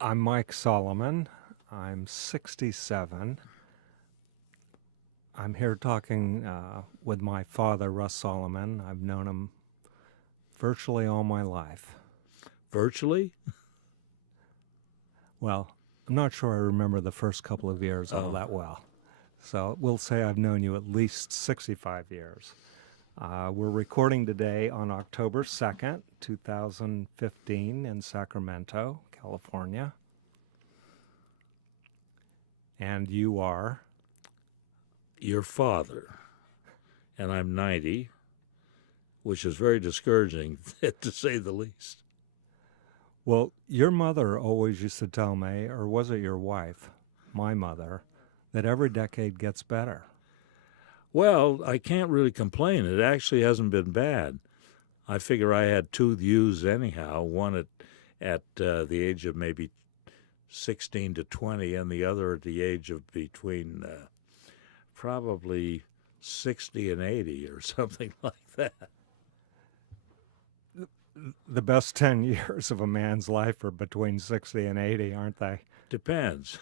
I'm Mike Solomon. I'm 67. I'm here talking with my father, Russ Solomon. I've known him virtually all my life. Virtually? Well, I'm not sure I remember the first couple of years all Oh, that well. So we'll say I've known you at least 65 years. We're recording today on October 2nd, 2015, in Sacramento, California. And you are. your father. And I'm 90, which is very discouraging, to say the least. Well, your mother always used to tell me, or was it your wife, my mother, that every decade gets better. Well, I can't really complain. It actually hasn't been bad. I figure I had two youths anyhow, one at the age of maybe 16 to 20, and the other at the age of between probably 60 and 80 or something like that. The best 10 years of a man's life are between 60 and 80, aren't they? Depends.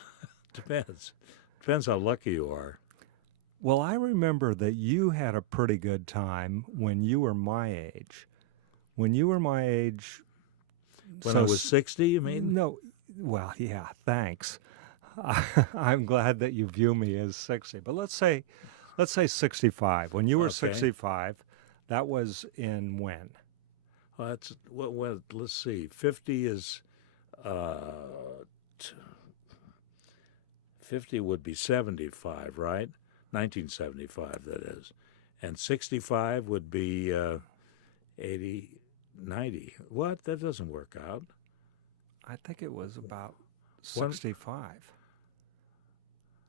Depends. Depends how lucky you are. Well, I remember that you had a pretty good time when you were my age. When you were my age, When I was 60, you mean? no, well, yeah, thanks. I'm glad that you view me as 60, but let's say 65. When you were Okay. 65, that was in when? Well, that's well. Let's see. 50 is uh, 50 would be 75, right? 1975, that is, and 65 would be 80, 90. What? That doesn't work out. I think it was about One. 65.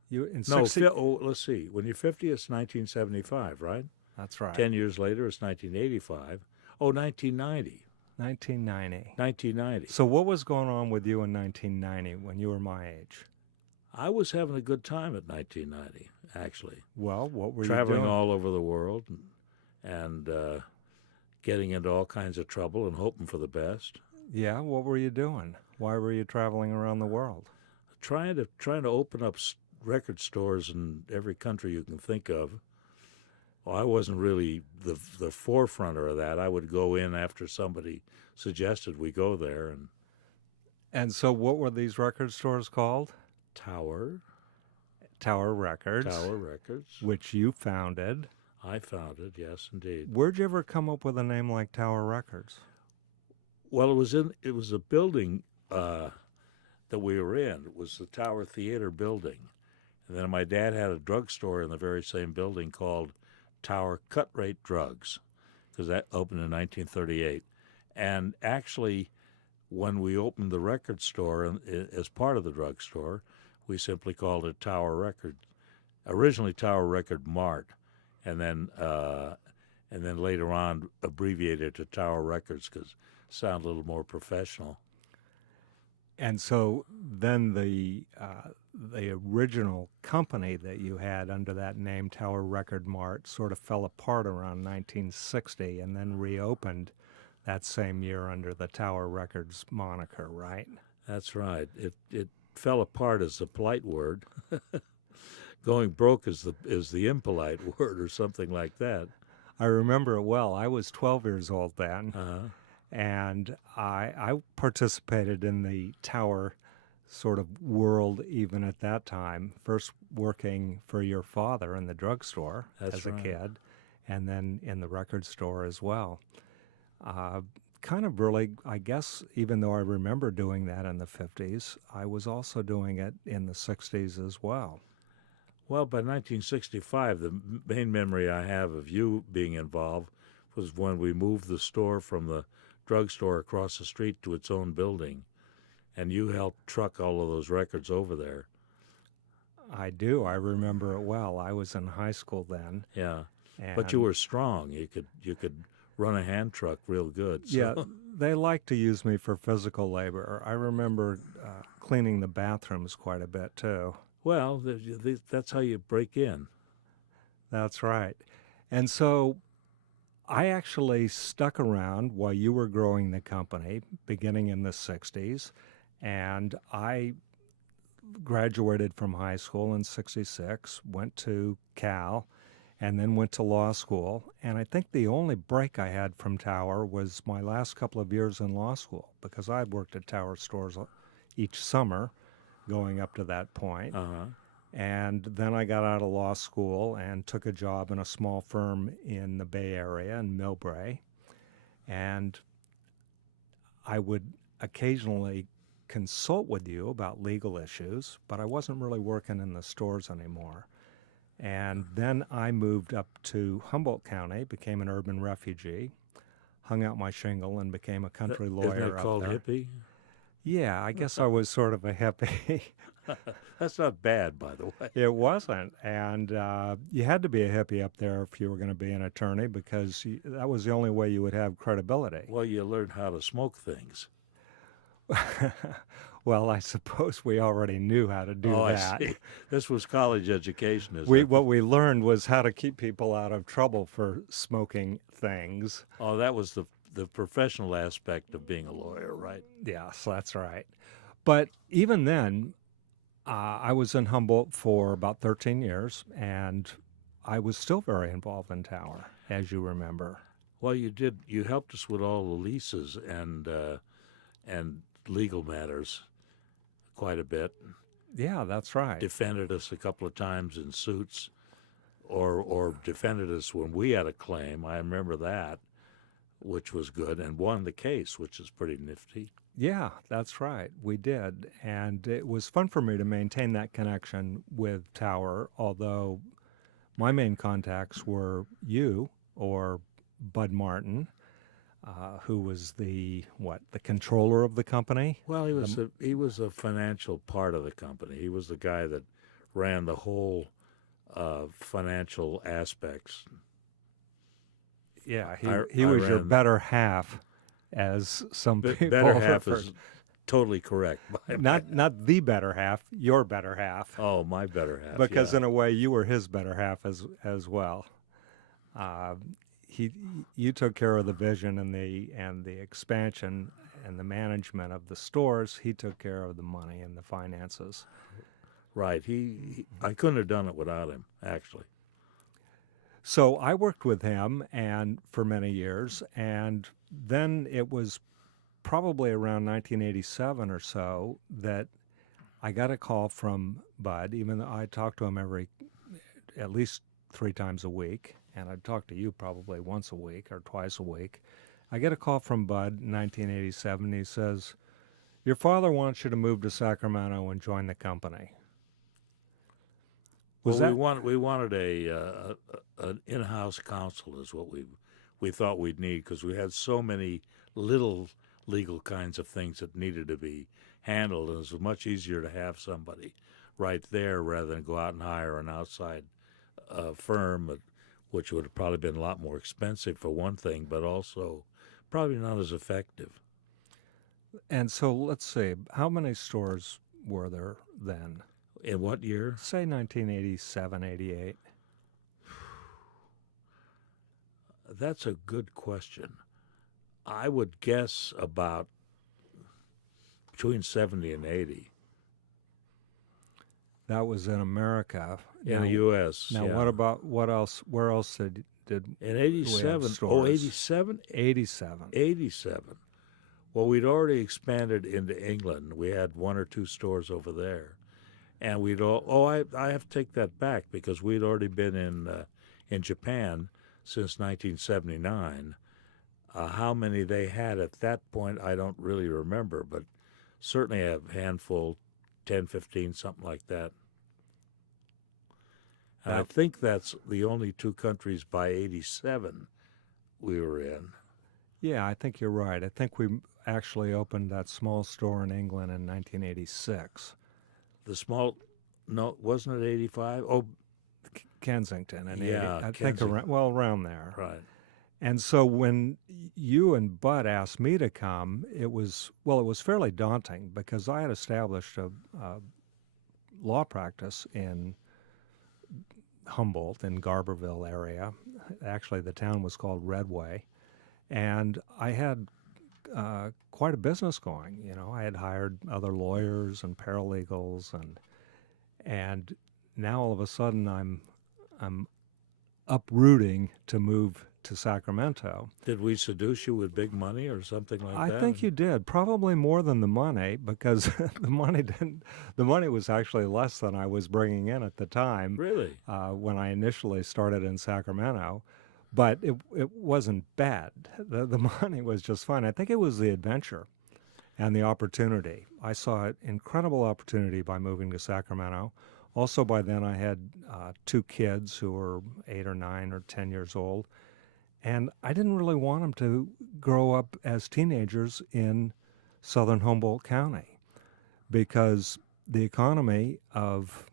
You in No. 60? Let's see. When you're 50, it's 1975, right? That's right. 10 years later, it's 1985. Oh, 1990. 1990. 1990. So what was going on with you in 1990 when you were my age? I was having a good time at 1990, actually. Well, what were you Traveling doing? all over the world and getting into all kinds of trouble and hoping for the best. Yeah, what were you doing? Why were you traveling around the world? Trying to open up record stores in every country you can think of. Well, I wasn't really the forefronter of that. I would go in after somebody suggested we go there. And And so what were these record stores called? Tower Tower Records, Tower Records. which you founded. I founded, yes, indeed. Where'd you ever come up with a name like Tower Records? Well, it was a building that we were in. It was the Tower Theater building. And then my dad had a drugstore in the very same building called Tower Cut Rate Drugs, because that opened in 1938. And actually, when we opened the record store as part of the drugstore, we simply called it Tower Record. Originally Tower Record Mart, and then later on abbreviated to Tower Records because it sounded a little more professional. And so then the original company that you had under that name, Tower Record Mart, sort of fell apart around 1960 and then reopened that same year under the Tower Records moniker, right? That's right. It fell apart is the polite word. Going broke is the impolite word, or something like that. I remember it well. I was 12 years old then, Uh-huh. and I participated in the Tower sort of world even at that time, first working for your father in the drugstore That's as a right. kid, and then in the record store as well. Uh, Kind of really, I guess, even though I remember doing that in the 50s, I was also doing it in the 60s as well. Well, by 1965, the main memory I have of you being involved was when we moved the store from the drugstore across the street to its own building, and you helped truck all of those records over there. I do. I remember it well. I was in high school then, Yeah, but you and were strong. You could run a hand truck real good. yeah, So, they like to use me for physical labor. I remember cleaning the bathrooms quite a bit too. well, that's how you break in. That's right. And so I actually stuck around while you were growing the company, beginning in the 60s, And I graduated from high school in 66, went to Cal, and then went to law school. And I think the only break I had from Tower was my last couple of years in law school because I had worked at Tower stores each summer going up to that point. Uh-huh. And then I got out of law school and took a job in a small firm in the Bay Area in Millbrae. And I would occasionally consult with you about legal issues, but I wasn't really working in the stores anymore. And then I moved up to Humboldt County, became an urban refugee, hung out my shingle, and became a country Isn't lawyer that up called there. hippie? Yeah, I guess I was sort of a hippie. That's not bad, by the way. It wasn't. And you had to be a hippie up there if you were going to be an attorney because that was the only way you would have credibility. Well, you learned how to smoke things. Well, I suppose we already knew how to do that. I see. This was college education, isn't it? What we learned was how to keep people out of trouble for smoking things. Oh, that was the professional aspect of being a lawyer, right? Yes, that's right. But even then, I was in Humboldt for about 13 years, and I was still very involved in Tower, as you remember. Well, you did. You helped us with all the leases and legal matters quite a bit. Yeah, that's right. Defended us a couple of times in suits, or defended us when we had a claim. I remember that, which was good, and won the case, which is pretty nifty. Yeah, that's right. We did. And it was fun for me to maintain that connection with Tower, although my main contacts were you or Bud Martin, who was the controller of the company? Well, he was a financial part of the company. He was the guy that ran the whole financial aspects. Yeah, I he was your ran- better half, as some people Better half refer- is totally correct. not the better half, your better half, Oh, my better half. because yeah. in a way you were his better half as well. You took care of the vision and the expansion and the management of the stores. He took care of the money and the finances. Right. I couldn't have done it without him, actually. So I worked with him and for many years, and then it was probably around 1987 or so that I got a call from Bud, even though I talked to him at least 3 times a week, and I'd talk to you probably once a week or twice a week. I get a call from Bud in 1987. He says, "Your father wants you to move to Sacramento and join the company." We wanted an in-house counsel is what we thought we'd need, because we had so many little legal kinds of things that needed to be handled, and it was much easier to have somebody right there rather than go out and hire an outside firm, which would have probably been a lot more expensive for one thing, but also probably not as effective. And so let's see, how many stores were there then? In what year? Say 1987, 88. That's a good question. I would guess about between 70 and 80 That was in America. in the U.S. Now, yeah. what else? Where else did In we have 87, stores? 87? 87. 87. Well, we'd already expanded into England. We had 1 or 2 stores over there. And I have to take that back, because we'd already been in Japan since 1979. How many they had at that point, I don't really remember, but certainly a handful, 10, 15, something like that. And I think that's the only 2 countries by 87 we were in. Yeah, I think you're right. I think we actually opened that small store in England in 1986. No, wasn't it 85? Oh, Kensington. And Yeah, I think Kensington. around there. right. And so when you and Bud asked me to come, it was fairly daunting because I had established a law practice in Humboldt in Garberville area. Actually, the town was called Redway. And I had quite a business going. I had hired other lawyers and paralegals, and now all of a sudden I'm uprooting to move to Sacramento. Did we seduce you with big money or something like I that? think you did, probably more than the money, because the money was actually less than I was bringing in at the time Really? when I initially started in Sacramento. But it wasn't bad. The money was just fine. I think it was the adventure and the opportunity. I saw an incredible opportunity by moving to Sacramento. Also, by then I had two kids who were 8 or 9 or 10 years old, and I didn't really want them to grow up as teenagers in southern Humboldt County, because the economy of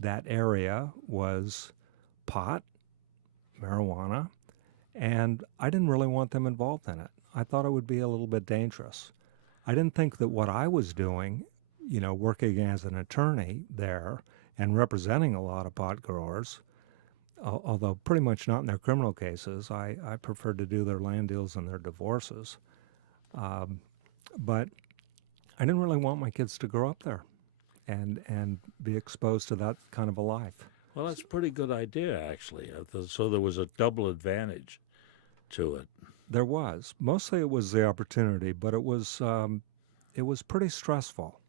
that area was pot, marijuana, and I didn't really want them involved in it. I thought it would be a little bit dangerous. I didn't think that what I was doing, working as an attorney there and representing a lot of pot growers, although pretty much not in their criminal cases. I preferred to do their land deals and their divorces. But I didn't really want my kids to grow up there and be exposed to that kind of a life. Well, that's a pretty good idea, actually. So there was a double advantage to it. There was. Mostly it was the opportunity, but it was pretty stressful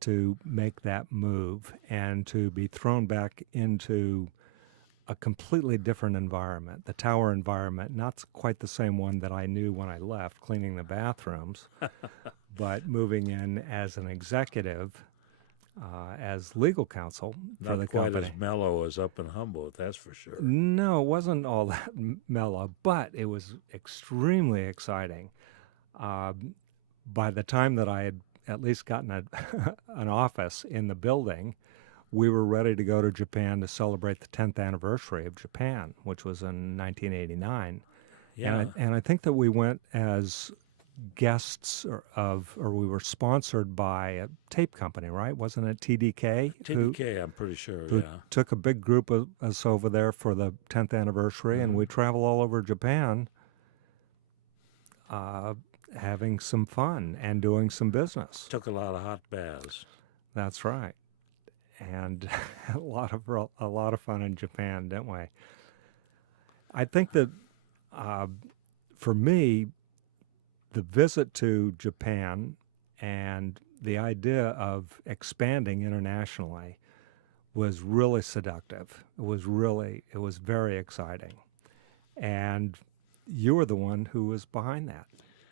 to make that move and to be thrown back into a completely different environment. The tower environment, not quite the same one that I knew when I left, cleaning the bathrooms, but moving in as an executive, as legal counsel for Not the quite company. as mellow as up in Humboldt, that's for sure. No, it wasn't all that mellow, but it was extremely exciting. By the time that I had at least gotten an office in the building, we were ready to go to Japan to celebrate the 10th anniversary of Japan, which was in 1989. Yeah. And I think that we went as guests or we were sponsored by a tape company, right? Wasn't it TDK? TDK, I'm pretty sure, Who yeah. took a big group of us over there for the 10th anniversary, and we travel all over Japan having some fun and doing some business. Took a lot of hot baths. That's right. And a lot of fun in Japan, didn't we? I think that for me, the visit to Japan and the idea of expanding internationally was really seductive. It was very exciting. And you were the one who was behind that.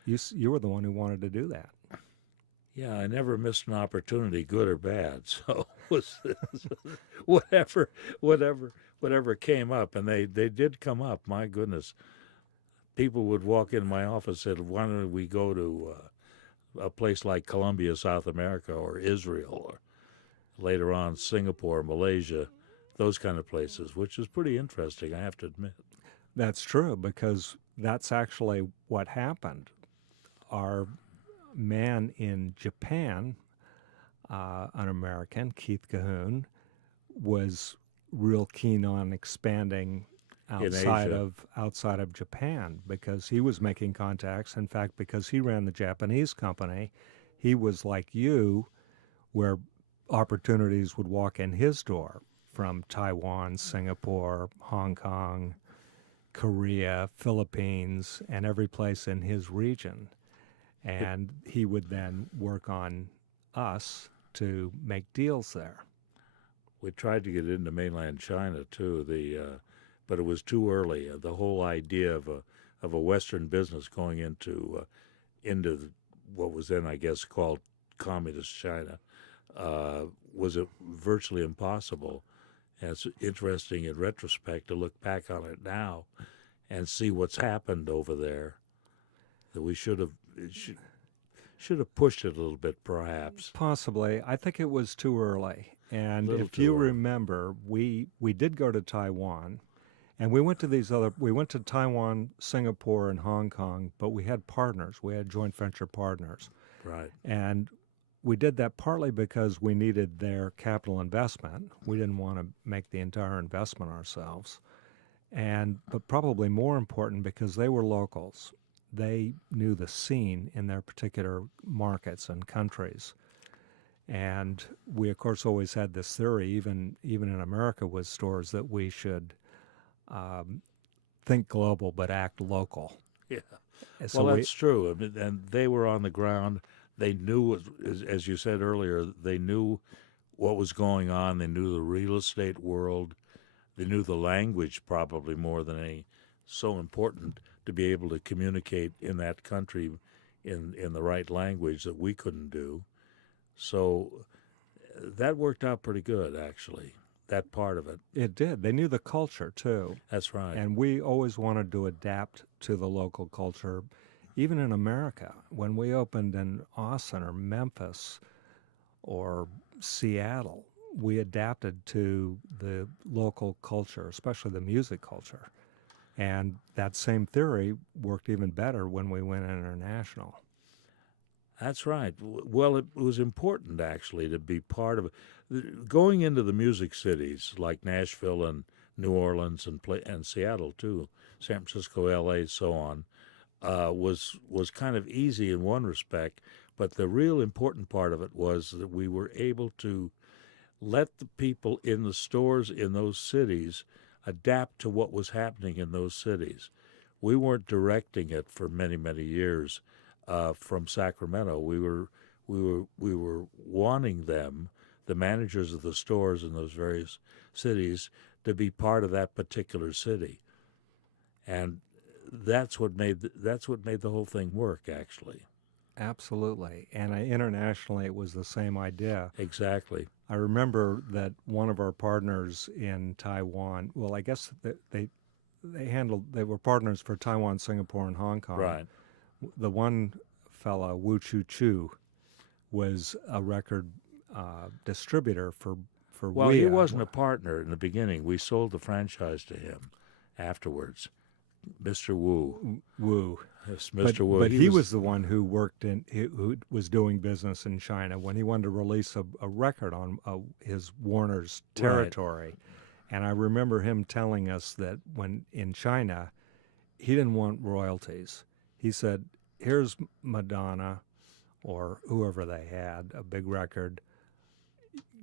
You were the one who wanted to do that. Yeah, I never missed an opportunity, good or bad. So it was whatever came up, and they did come up. My goodness, people would walk in my office and said, "Why don't we go to a place like Colombia, South America, or Israel, or later on Singapore, Malaysia, those kind of places?" Which is pretty interesting, I have to admit. That's true, because that's actually what happened. Our man in Japan, an American, Keith Cahoon, was real keen on expanding outside of Japan, because he was making contacts. In fact, because he ran the Japanese company, he was like you, where opportunities would walk in his door from Taiwan, Singapore, Hong Kong, Korea, Philippines, and every place in his region. And he would then work on us to make deals there. We tried to get into mainland China too, but it was too early. The whole idea of a Western business going into what was then, I guess, called communist China was virtually impossible. And it's interesting in retrospect to look back on it now and see what's happened over there. That we should have pushed it a little bit, perhaps. Possibly. I think it was too early. And if too you early. remember, we did go to Taiwan, and we went to Taiwan, Singapore, and Hong Kong, but we had partners. We had joint venture partners. Right. And we did that partly because we needed their capital investment. We didn't want to make the entire investment ourselves. But probably more important, because they were locals. they knew the scene in their particular markets and countries. And we, of course, always had this theory, even in America with stores, that we should think global but act local. Yeah. And so Well, that's true. I mean, and they were on the ground. They knew, as you said earlier, they knew what was going on. They knew the real estate world. They knew the language probably more than any. So important to be able to communicate in that country in the right language that we couldn't do. So that worked out pretty good, actually, that part of it. it did. They knew the culture too. That's right. And we always wanted to adapt to the local culture, even in America. When we opened in Austin or Memphis or Seattle, we adapted to the local culture, especially the music culture. And that same theory worked even better when we went international. That's right. Well, it was important, actually, to be part of it. Going into the music cities like Nashville and New Orleans and Seattle, too, San Francisco, L.A., so on, was kind of easy in one respect, but the real important part of it was that we were able to let the people in the stores in those cities adapt to what was happening in those cities. We weren't directing it for many, many years from Sacramento. We were wanting them, the managers of the stores in those various cities, to be part of that particular city, and that's what made the whole thing work, actually. Absolutely. And internationally, it was the same idea. Exactly. I remember that one of our partners in Taiwan, well, I guess they were partners for Taiwan, Singapore, and Hong Kong. Right. The one fella, Wu Chu Chu, was a record distributor for Well, Wea. he wasn't a partner in the beginning. We sold the franchise to him afterwards. Mr. Wu. Wu. Yes, Mr. Wu. But he was the one who who was doing business in China when he wanted to release a record on his Warner's territory. Right. And I remember him telling us that when in China, he didn't want royalties. He said, here's Madonna or whoever they had, a big record.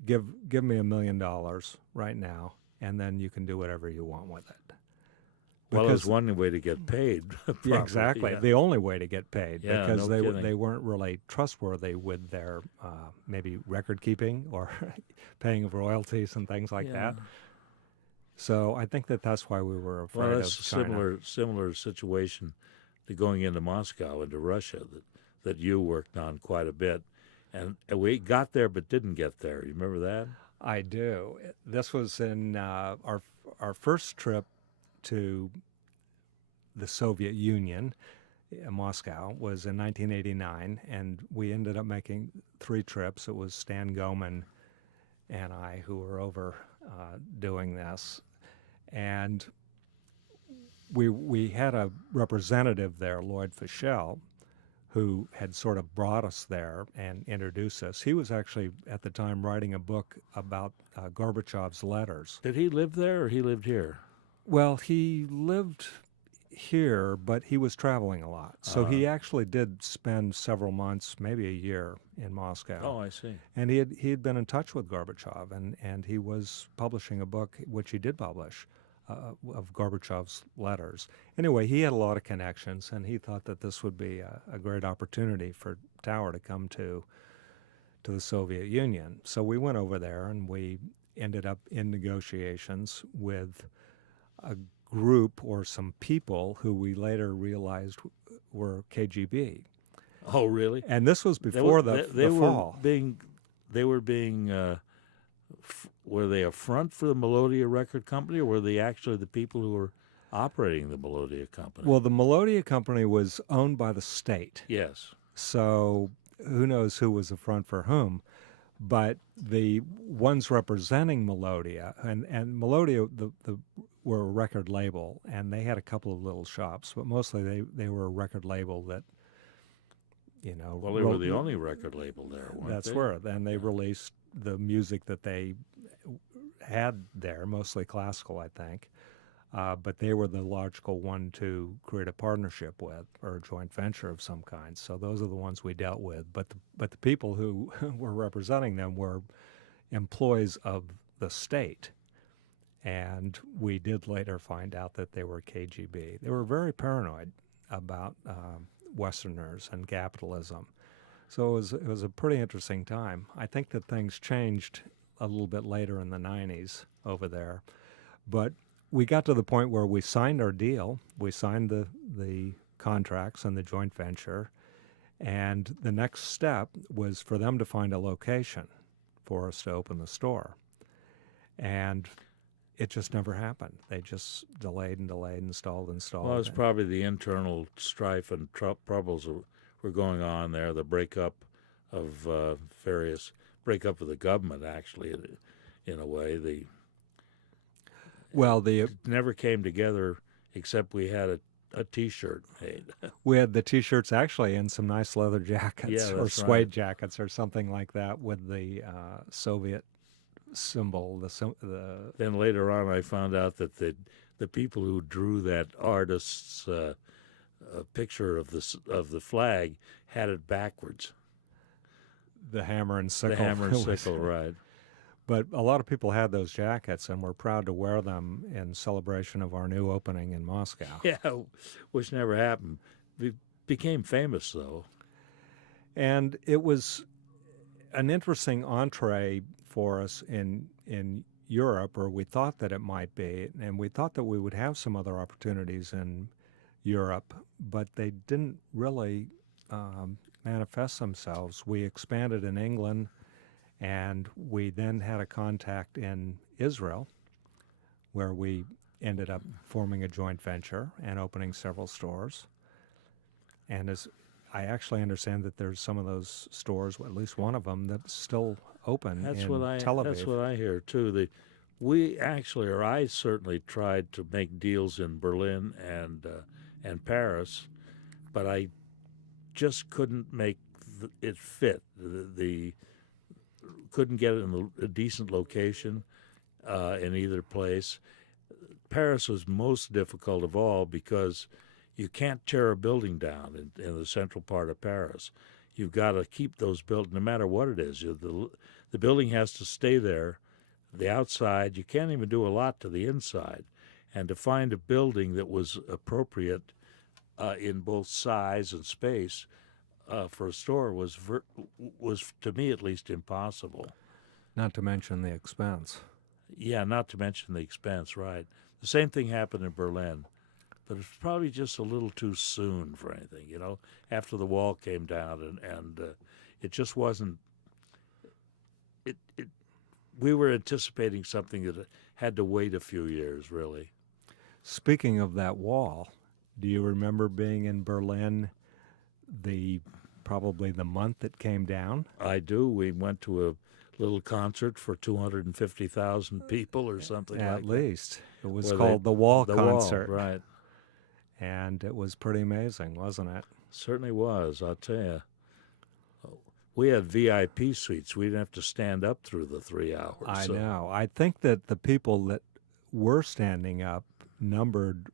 Give me $1 million right now, and then you can do whatever you want with it. Well, it was one way to get paid. Probably, yeah, exactly. Yeah. The only way to get paid, yeah, because no they weren't really trustworthy with their maybe record keeping or paying of royalties and things like that. So I think that's why we were afraid well, that's of China. a similar situation to going into Moscow, into Russia, that you worked on quite a bit. And we got there but didn't get there. You remember that? I do. This was in our first trip to the Soviet Union, Moscow, was in 1989, and we ended up making 3 trips. It was Stan Goman and I who were over doing this. And we had a representative there, Lloyd Fischel, who had sort of brought us there and introduced us. He was actually, at the time, writing a book about Gorbachev's letters. Did he live there or he lived here? Well, he lived here, but he was traveling a lot. So he actually did spend several months, maybe a year, in Moscow. Oh, I see. And he had been in touch with Gorbachev, and he was publishing a book, which he did publish, of Gorbachev's letters. Anyway, he had a lot of connections, and he thought that this would be a great opportunity for Tower to come to the Soviet Union. So we went over there, and we ended up in negotiations with a group or some people who we later realized were KGB. Oh, really? And this was before the fall. Were they a front for the Melodia record company, or were they actually the people who were operating the Melodia company? Well, the Melodia company was owned by the state. Yes. So who knows who was a front for whom. But the ones representing Melodia, and Melodia were a record label, and they had a couple of little shops, but mostly they were a record label that, Well, they were the only record label there, weren't they? That's where. And they released the music that they had there, mostly classical, I think. but they were the logical one to create a partnership with or a joint venture of some kind. So those are the ones we dealt with. But the people who were representing them were employees of the state. And we did later find out that they were KGB. They were very paranoid about Westerners and capitalism. So it was a pretty interesting time. I think that things changed a little bit later in the 90s over there. But we got to the point where we signed our deal. We signed the contracts and the joint venture. And the next step was for them to find a location for us to open the store. And it just never happened. They just delayed and delayed, installed. Well, it was probably the internal strife and troubles that were going on there, the breakup of breakup of the government, actually, in a way. It never came together except we had a T-shirt made. We had the T-shirts actually in some nice leather jackets or suede jackets or something like that with the Soviet symbol. Then later on, I found out that the people who drew that artist's picture of the flag had it backwards. The hammer and sickle. The hammer and sickle, right. But a lot of people had those jackets, and we're proud to wear them in celebration of our new opening in Moscow. Yeah, which never happened. We became famous, though. And it was an interesting entree for us in Europe, or we thought that it might be, and we thought that we would have some other opportunities in Europe, but they didn't really manifest themselves. We expanded in England, and we then had a contact in Israel, where we ended up forming a joint venture and opening several stores. And as I actually understand that there's some of those stores, at least one of them, that's still open in Tel Aviv. That's what I hear, too. I certainly tried to make deals in Berlin and Paris, but I just couldn't make it fit. Couldn't get it in a decent location in either place. Paris was most difficult of all because you can't tear a building down in the central part of Paris. You've got to keep those built, no matter what it is. The building has to stay there. The outside, you can't even do a lot to the inside. And to find a building that was appropriate in both size and space for a store was, to me at least, impossible. Not to mention the expense. Yeah, not to mention the expense, right. The same thing happened in Berlin, but it was probably just a little too soon for anything, after the wall came down, and it just wasn't. We were anticipating something that had to wait a few years, really. Speaking of that wall, do you remember being in Berlin probably the month it came down? I do. We went to a little concert for 250,000 people or something like that. At least. It was called the Wall Concert. Wall, right. And it was pretty amazing, wasn't it? Certainly was, I'll tell you. We had VIP suites. We didn't have to stand up through the 3 hours. I know. I think that the people that were standing up numbered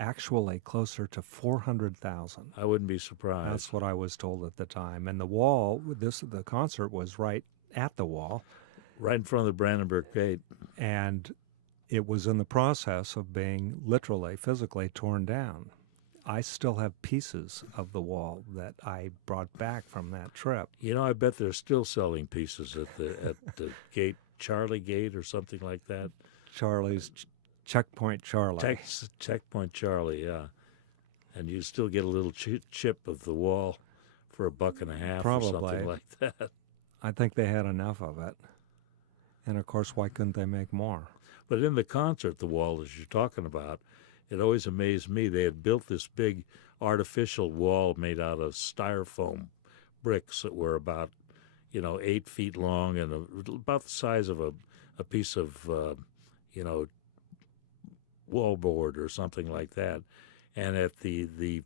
actually closer to 400,000. I wouldn't be surprised. That's what I was told at the time. And the wall, the concert was right at the wall. Right in front of the Brandenburg Gate. And it was in the process of being literally, physically torn down. I still have pieces of the wall that I brought back from that trip. I bet they're still selling pieces at the gate, Charlie Gate or something like that. Charlie's Checkpoint Charlie. Checkpoint Charlie, yeah. And you still get a little chip of the wall for $1.50 Probably. Or something like that. I think they had enough of it. And of course, why couldn't they make more? But in the concert, the wall that you're talking about, it always amazed me. They had built this big artificial wall made out of styrofoam bricks that were about, 8 feet long and about the size of a piece of, wallboard or something like that. And at the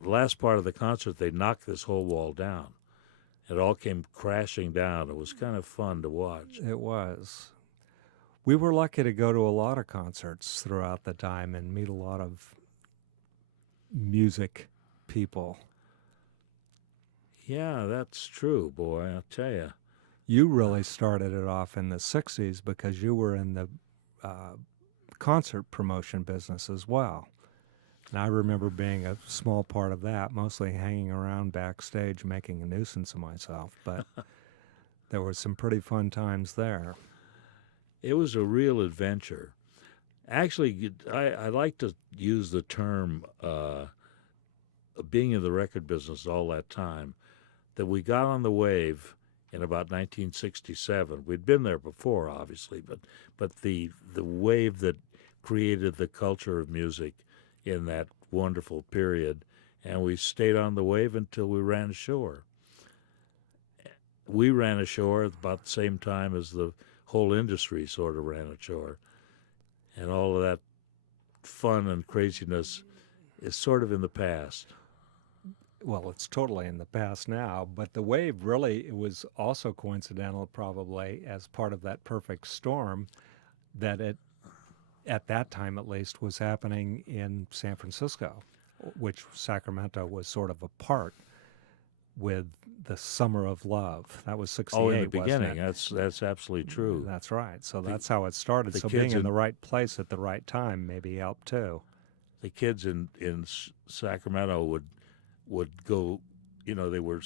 last part of the concert, they knocked this whole wall down. It all came crashing down. It was kind of fun to watch. It was. We were lucky to go to a lot of concerts throughout the time and meet a lot of music people. Yeah, that's true, boy. I'll tell you. You really started it off in the 60s because you were in the uh, concert promotion business as well. And I remember being a small part of that, mostly hanging around backstage making a nuisance of myself. But there were some pretty fun times there. It was a real adventure. Actually, I like to use the term being in the record business all that time, that we got on the wave in about 1967. We'd been there before, obviously, but the wave that created the culture of music in that wonderful period, and we stayed on the wave until we ran ashore. We ran ashore at about the same time as the whole industry sort of ran ashore, and all of that fun and craziness is sort of in the past. Well, it's totally in the past now, but the wave really it was also coincidental, probably as part of that perfect storm, that it, at that time at least, was happening in San Francisco, which Sacramento was sort of a part with the Summer of Love. That was '68. Oh, in the wasn't beginning, it? that's absolutely true. That's right. So The, that's how it started. the So being kids in the in right place at the right time maybe helped too. the kids in Sacramento would go, they were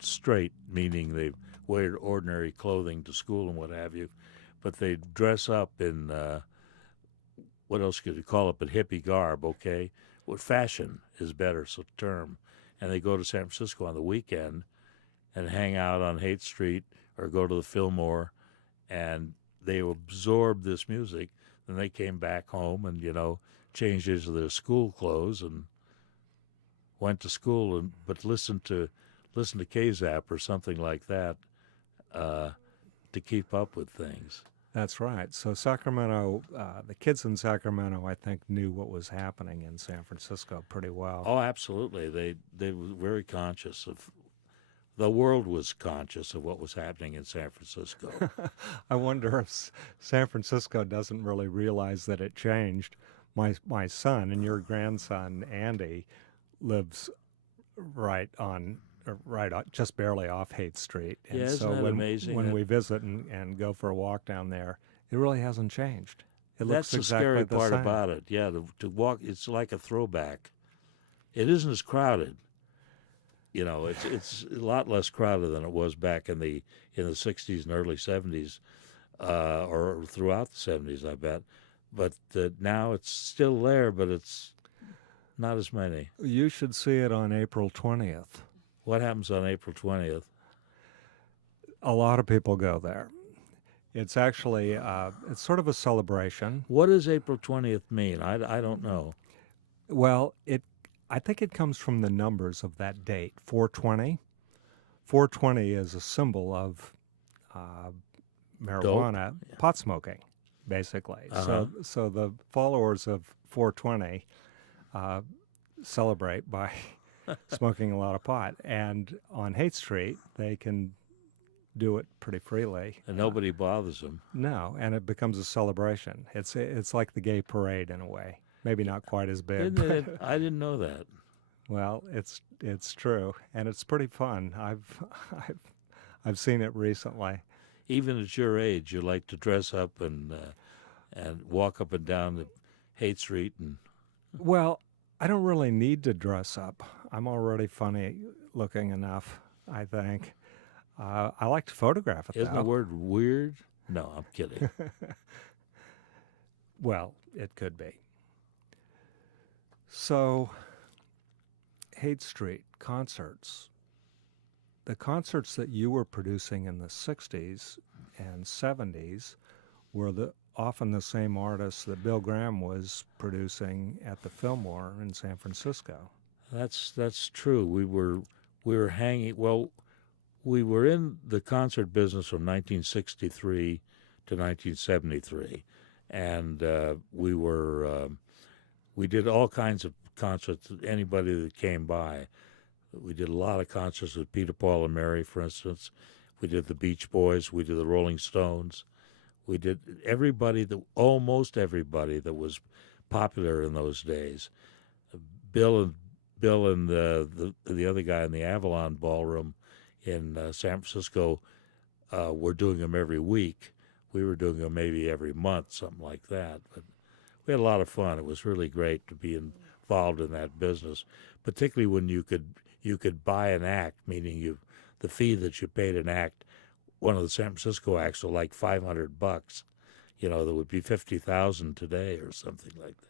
straight, meaning they wear ordinary clothing to school and what have you, but they dress up in what else could you call it but hippie garb, okay? What fashion is better, so term. And they go to San Francisco on the weekend and hang out on Haight Street or go to the Fillmore, and they absorbed this music. Then they came back home and changed into their school clothes and went to school, but listened to K-Zap or something like that to keep up with things. That's right. So Sacramento, the kids in Sacramento, I think, knew what was happening in San Francisco pretty well. Oh, absolutely. They were very conscious of. The world was conscious of what was happening in San Francisco. I wonder if San Francisco doesn't really realize that it changed. My son and your grandson Andy lives right on just barely off Haight Street, and Yeah, so isn't that amazing? when we visit and go for a walk down there, it really hasn't changed. It That's looks the exactly scary the part same. about it. Yeah, to walk, it's like a throwback. It isn't as crowded. It's a lot less crowded than it was back in the '60s and early '70s, or throughout the '70s, I bet. But now it's still there, but it's not as many. You should see it on April 20th. What happens on April 20th? A lot of people go there. It's actually it's sort of a celebration. What does April 20th mean? I don't know. Well, I think it comes from the numbers of that date, 420. 420 is a symbol of marijuana, Yeah. pot smoking, basically. Uh-huh. So the followers of 420 celebrate by smoking a lot of pot, and on Haight Street they can do it pretty freely. And nobody bothers them. No, and it becomes a celebration. It's like the gay parade in a way. Maybe not quite as big. Isn't it? I didn't know that. Well, it's true, and it's pretty fun. I've seen it recently. Even at your age, you like to dress up and walk up and down the Haight Street and. Well, I don't really need to dress up. I'm already funny looking enough, I think. I like to photograph it, Isn't though. the word weird? No, I'm kidding. Well, it could be. So, Haight Street concerts. The concerts that you were producing in the 60s and 70s were often the same artists that Bill Graham was producing at the Fillmore in San Francisco. That's true. We were hanging. Well, we were in the concert business from 1963 to 1973, and we did all kinds of concerts. Anybody that came by, we did a lot of concerts with Peter, Paul, and Mary, for instance. We did the Beach Boys. We did the Rolling Stones. We did everybody that almost everybody that was popular in those days. Bill and Bill and the other guy in the Avalon Ballroom in San Francisco were doing them every week. We were doing them maybe every month, something like that. But we had a lot of fun. It was really great to be involved in that business, particularly when you could buy an act, meaning the fee that you paid an act. One of the San Francisco acts was like $500. You know, that would be 50,000 today or something like that.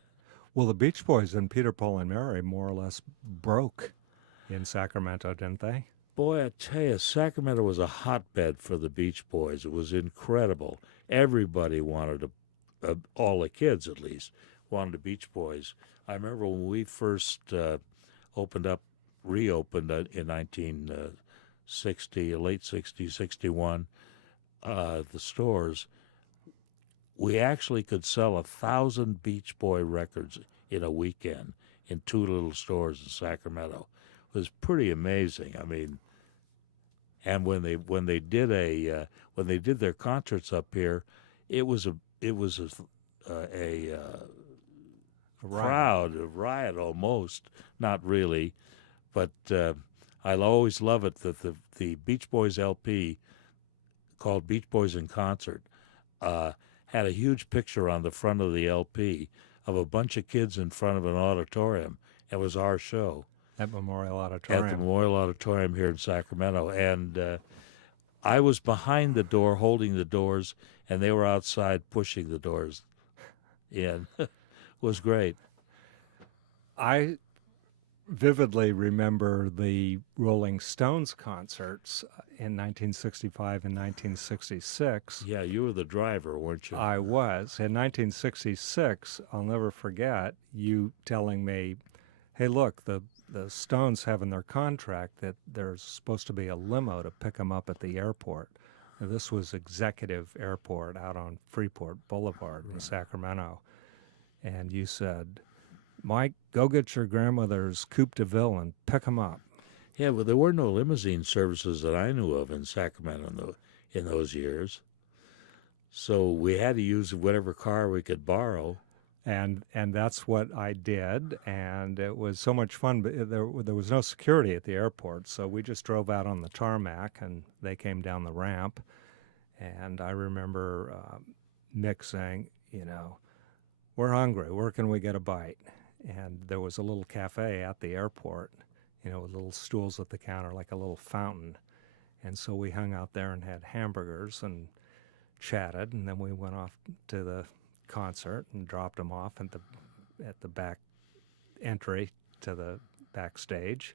Well, the Beach Boys and Peter, Paul, and Mary more or less broke in Sacramento, didn't they? Boy, I tell you, Sacramento was a hotbed for the Beach Boys. It was incredible. Everybody wanted all the kids at least, wanted the Beach Boys. I remember when we first reopened in 1960, late 60, 61, the stores, we actually could sell 1,000 Beach Boy records in a weekend in two little stores in Sacramento. It was pretty amazing. I mean, and when they did their concerts up here, it was a crowd, a riot almost, not really, but I'll always love it that the Beach Boys LP called Beach Boys in Concert had a huge picture on the front of the LP of a bunch of kids in front of an auditorium. It was our show. At Memorial Auditorium. At the Memorial Auditorium here in Sacramento. And I was behind the door holding the doors, and they were outside pushing the doors in. It was great. I vividly remember the Rolling Stones concerts in 1965 and 1966. Yeah, you were the driver, weren't you? I was. In 1966, I'll never forget you telling me, hey, look, the Stones have in their contract that there's supposed to be a limo to pick them up at the airport. Now, this was Executive Airport out on Freeport Boulevard in Sacramento. And you said, Mike, go get your grandmother's Coupe de Ville and pick them up. Yeah, well, there were no limousine services that I knew of in Sacramento in those years. So we had to use whatever car we could borrow. And that's what I did, and it was so much fun. But there was no security at the airport, so we just drove out on the tarmac, and they came down the ramp. And I remember Mick saying, we're hungry. Where can we get a bite? And there was a little cafe at the airport, with little stools at the counter, like a little fountain. And so we hung out there and had hamburgers and chatted, and then we went off to the concert and dropped them off at the back entry to the backstage,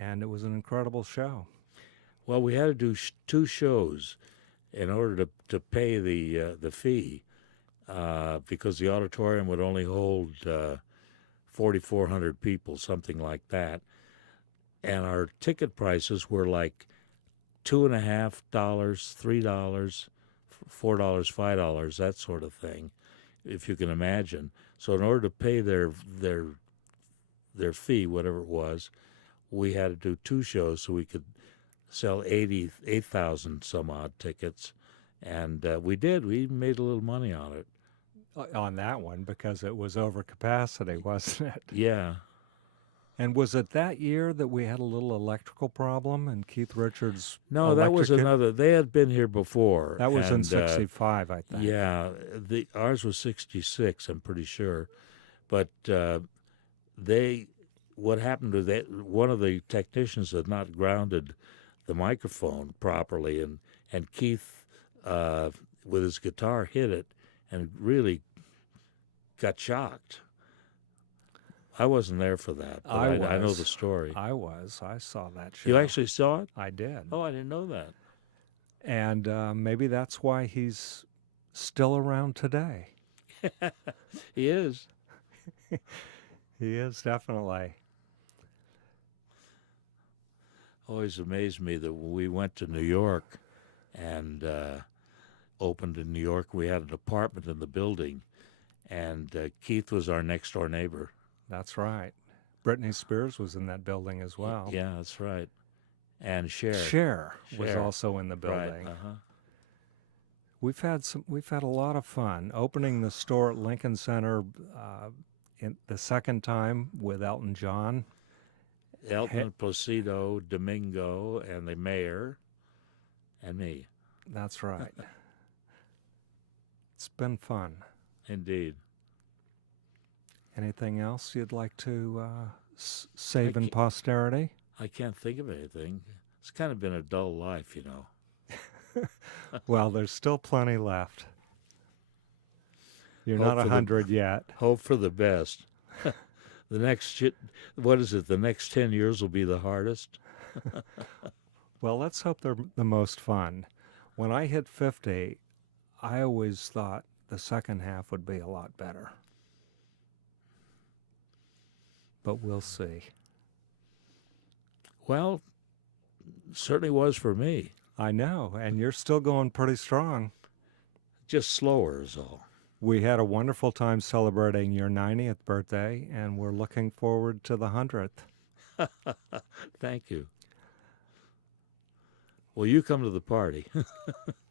and it was an incredible show. Well, we had to do two shows in order to pay the fee because the auditorium would only hold 4,400 people, something like that, and our ticket prices were like $2.50, $3, $4, $5, that sort of thing, if you can imagine. So in order to pay their fee, whatever it was, we had to do two shows so we could sell 8,000 some odd tickets, and we did. We made a little money on it. On that one, because it was over capacity, wasn't it? Yeah. And was it that year that we had a little electrical problem and Keith Richards? No, that was another. They had been here before. That was in 65, I think. Yeah, ours was 66, I'm pretty sure. But what happened to that? One of the technicians had not grounded the microphone properly, and Keith, with his guitar, hit it and really got shocked. I wasn't there for that, but I know the story. I saw that show. You actually saw it? I did. Oh, I didn't know that. And maybe that's why he's still around today. He is. He is, definitely. Always amazed me that when we went to New York and opened in New York, we had an apartment in the building, and Keith was our next-door neighbor. That's right. Britney Spears was in that building as well. Yeah, that's right. And Cher. Cher was also in the building. Right. Uh-huh. We've had a lot of fun opening the store at Lincoln Center in the second time with Elton John. He- Elton, Placido, Domingo, and the mayor, and me. that's right. It's been fun. Indeed. Anything else you'd like to save in ca- posterity? I can't think of anything. It's kind of been a dull life, you know. Well, there's still plenty left. You're Hope not for 100 yet. Hope for the best. The next shit, what is it? The next 10 years will be the hardest. Well, let's hope they're the most fun. When I hit 50, I always thought the second half would be a lot better. But we'll see. Well, certainly was for me. I know, and you're still going pretty strong. Just slower is all. We had a wonderful time celebrating your 90th birthday, and we're looking forward to the 100th. Thank you. Well, you come to the party.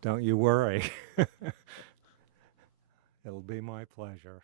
Don't you worry. It'll be my pleasure.